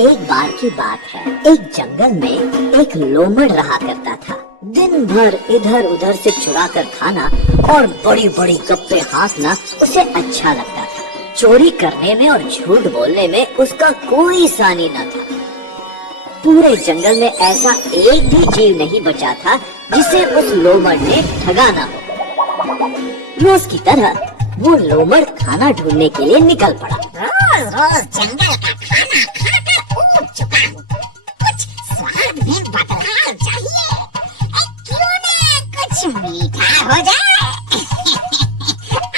एक बार की बात है, एक जंगल में एक लोमड़ रहा करता था। दिन भर इधर उधर से चुरा कर खाना और बड़ी बड़ी गप्पे हाँसना उसे अच्छा लगता था। चोरी करने में और झूठ बोलने में उसका कोई सानी न था। पूरे जंगल में ऐसा एक भी जीव नहीं बचा था जिसे उस लोमड़ ने ठगा न हो। रोज की तरह वो लोमड़ खाना ढूंढने के लिए निकल पड़ा। रोज रोज जंगल का खाना खाकर ऊब चुका हूँ। कुछ स्वाद में बदलाव चाहिए। क्यों ना कुछ मीठा हो जाए।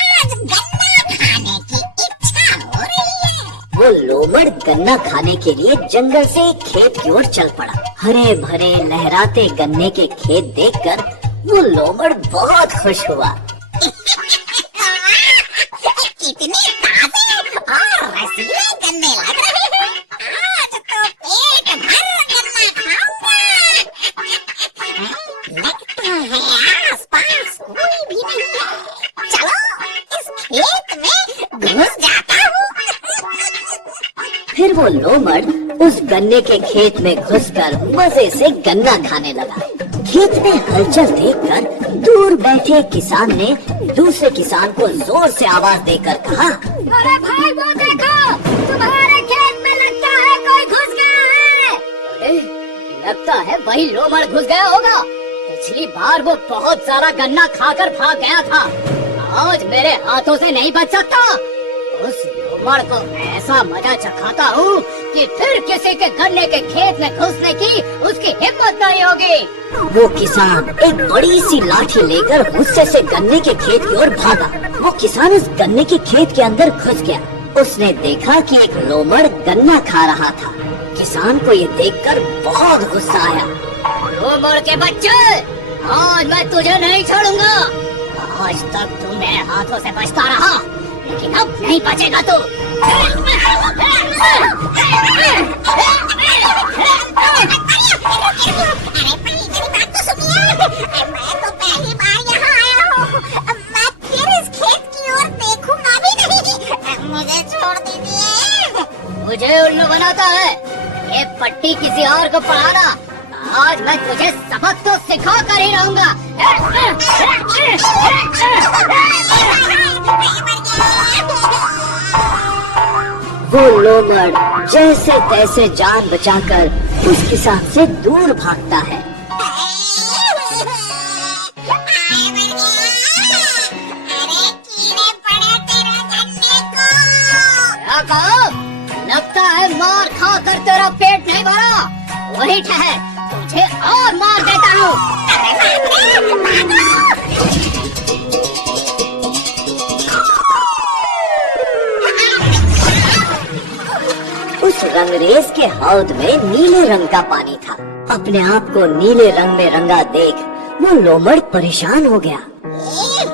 आज गन्ना खाने की इच्छा हो रही है। वो लोमड़ गन्ना खाने के लिए जंगल से एक खेत की ओर चल पड़ा। हरे भरे लहराते गन्ने के खेत देखकर वो लोमड़ बहुत खुश हुआ। कितने ताजे और रसीले गन्ने लग रहे हैं। आज तो पेट भर गन्ना खाऊंगा। लगता है आसपास कोई भी नहीं है। चलो इस खेत में घुस जाता हूँ। फिर वो लोमड़ उस गन्ने के खेत में घुसकर मजे से गन्ना खाने लगा। खेत में हलचल देखकर दूर बैठे किसान ने दूसरे किसान को जोर से आवाज देकर कहा, अरे भाई वो देखो, तुम्हारे खेत में लगता है कोई घुस गया है। अरे लगता है वही लोमड़ घुस गया होगा। पिछली बार वो बहुत सारा गन्ना खाकर भाग गया था। आज मेरे हाथों से नहीं बच सकता। उस लोमड़ को ऐसा मजा चखाता हूँ कि फिर किसी के गन्ने के खेत में घुसने की उसकी हिम्मत नहीं होगी। वो किसान एक बड़ी सी लाठी लेकर गुस्से से गन्ने के खेत की ओर भागा। वो किसान उस गन्ने के खेत के अंदर घुस गया। उसने देखा कि एक लोमड़ गन्ना खा रहा था। किसान को ये देखकर बहुत गुस्सा आया। लोमड़ के बच्चे, आज मैं तुझे नहीं छोड़ूंगा। आज तक तू मेरे हाथों से बचता रहा, लेकिन अब नहीं बचेगा तू। मैं तो पहली बार यहाँ आया हूँ। मैं फिर इस खेत की ओर देखूंगा भी नहीं। मुझे छोड़ दीजिए। मुझे उल्लू बनाता है। ये पट्टी किसी और को पढ़ाना। आज मैं तुझे सबक तो सिखा कर ही रहूंगा। वो लोमड़ जैसे तैसे जान बचाकर उस किसान से दूर भागता है। लगता है मार खा कर तेरा पेट नहीं भरा। वही ठहर, तुझे और मार देता हूँ। उस रंगरेज के हौद में नीले रंग का पानी था। अपने आप को नीले रंग में रंगा देख वो लोमड़ परेशान हो गया। ये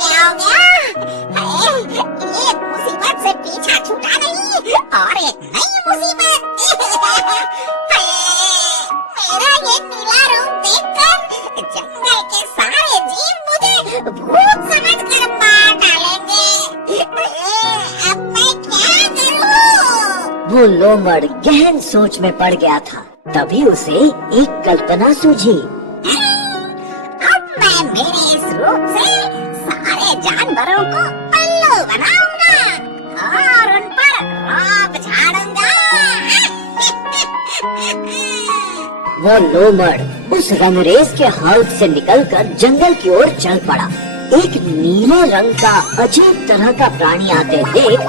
क्या हो गया? ये मुसीबत से पीछा छूटा नहीं और एक नई मुसीबत। मेरा ये नीला रंग देखकर जंगल के सारे जीव मुझे भूत समझकर मार डालेंगे। अब मैं क्या करूं? वो लोमड़ गहन सोच में पड़ गया था। तभी उसे एक कल्पना सूझी। अब मैं मेरे इस रूप से सारे जानवरों को पल्लू बनाऊंगा और उन पर राख झाड़ूंगा। वो लोमड़ उस रंगरेज के हौद से निकलकर जंगल की ओर चल पड़ा। एक नीले रंग का अजीब तरह का प्राणी आते देख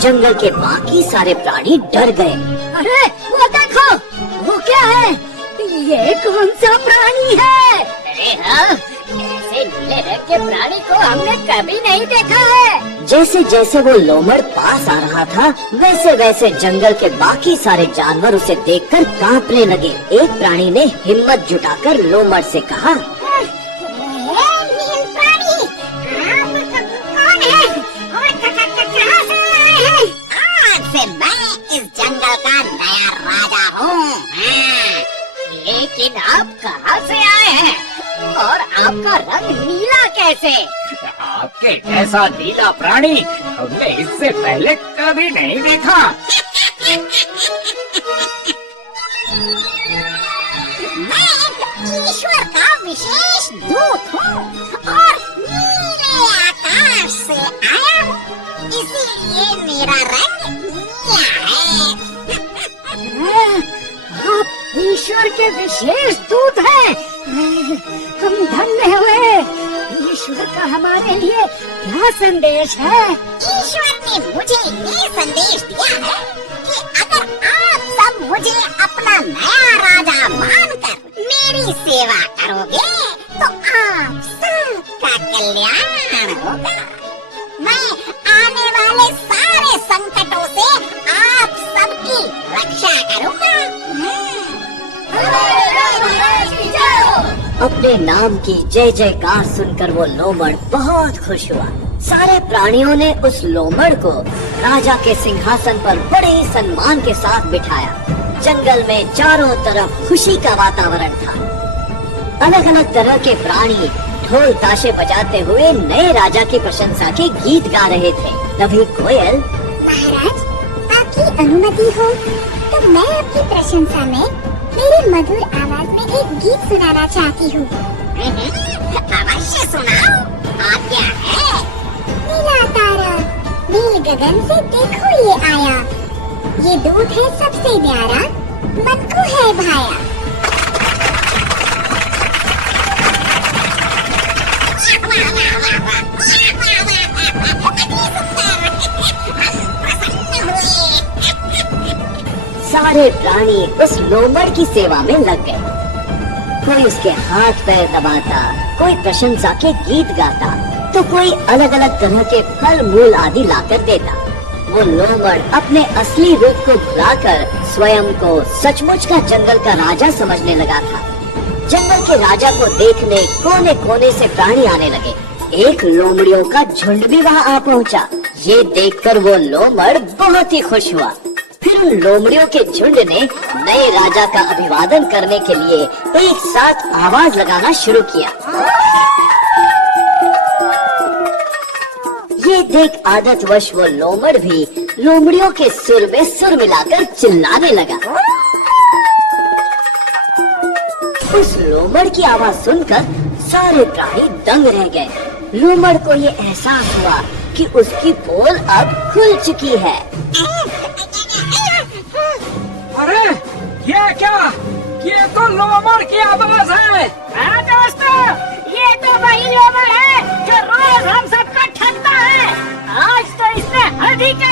जंगल के बाकी सारे प्राणी डर गए। अरे वो देखो, वो क्या है? ये कौन सा प्राणी है? अरे हाँ, ऐसे नीले रंग के प्राणी को हमने कभी नहीं देखा है। जैसे जैसे वो लोमड़ पास आ रहा था, वैसे वैसे जंगल के बाकी सारे जानवर उसे देखकर कांपने लगे। एक प्राणी ने हिम्मत जुटाकर लोमड़ से कहा, लेकिन आप कहाँ से आए हैं और आपका रंग नीला कैसे? आपके जैसा नीला प्राणी हमने इससे पहले कभी नहीं देखा। ईश्वर के विशेष दूत हैं। हम धन्य हुए। ईश्वर का हमारे लिए क्या संदेश है? ईश्वर ने मुझे ये संदेश दिया है कि अगर आप सब मुझे अपना नया राजा मानकर मेरी सेवा करोगे तो आप सबका कल्याण होगा। मैं आने वाले सारे संकटों से आप सबकी रक्षा करूंगा। अपने नाम की जय जयकार सुनकर वो लोमड़ बहुत खुश हुआ। सारे प्राणियों ने उस लोमड़ को राजा के सिंहासन पर बड़े ही सम्मान के साथ बिठाया। जंगल में चारों तरफ खुशी का वातावरण था। अलग अलग तरह के प्राणी ढोल ताशे बजाते हुए नए राजा की प्रशंसा के गीत गा रहे थे। तभी कोयल, महाराज, आपकी अनुमति हो तो मैं आपकी प्रशंसा में मेरी मधुर आवाज में एक गीत सुनाना चाहती हूँ। अवश्य सुनाओ, आज्ञा है। नीला तारा नील गगन से देखो ये आया, ये दूत है सबसे प्यारा, मन को है भाया। सारे प्राणी उस लोमड़ की सेवा में लग गए। कोई उसके हाथ पैर दबाता, कोई प्रशंसा के गीत गाता, तो कोई अलग अलग तरह के फल मूल आदि लाकर देता। वो लोमड़ अपने असली रूप को भुलाकर स्वयं को सचमुच का जंगल का राजा समझने लगा था। जंगल के राजा को देखने कोने कोने से प्राणी आने लगे। एक लोमड़ियों का झुंड भी वहाँ आ पहुँचा। ये देखकर वो लोमड़ बहुत ही खुश हुआ। फिर उन लोमड़ियों के झुंड ने नए राजा का अभिवादन करने के लिए एक साथ आवाज लगाना शुरू किया। ये देख आदतवश वो लोमड़ भी लोमड़ियों के सुर में सुर मिलाकर चिल्लाने लगा। उस लोमड़ की आवाज सुनकर सारे प्राणी दंग रह गए। लोमड़ को ये एहसास हुआ कि उसकी पोल अब खुल चुकी है। अरे ये क्या? ये तो लोमड़ की आवाज है। हाँ दोस्तों, ये तो वही लोमड़ है जो रोज हम सबका ठगता है। आज तो इसने हद ही कर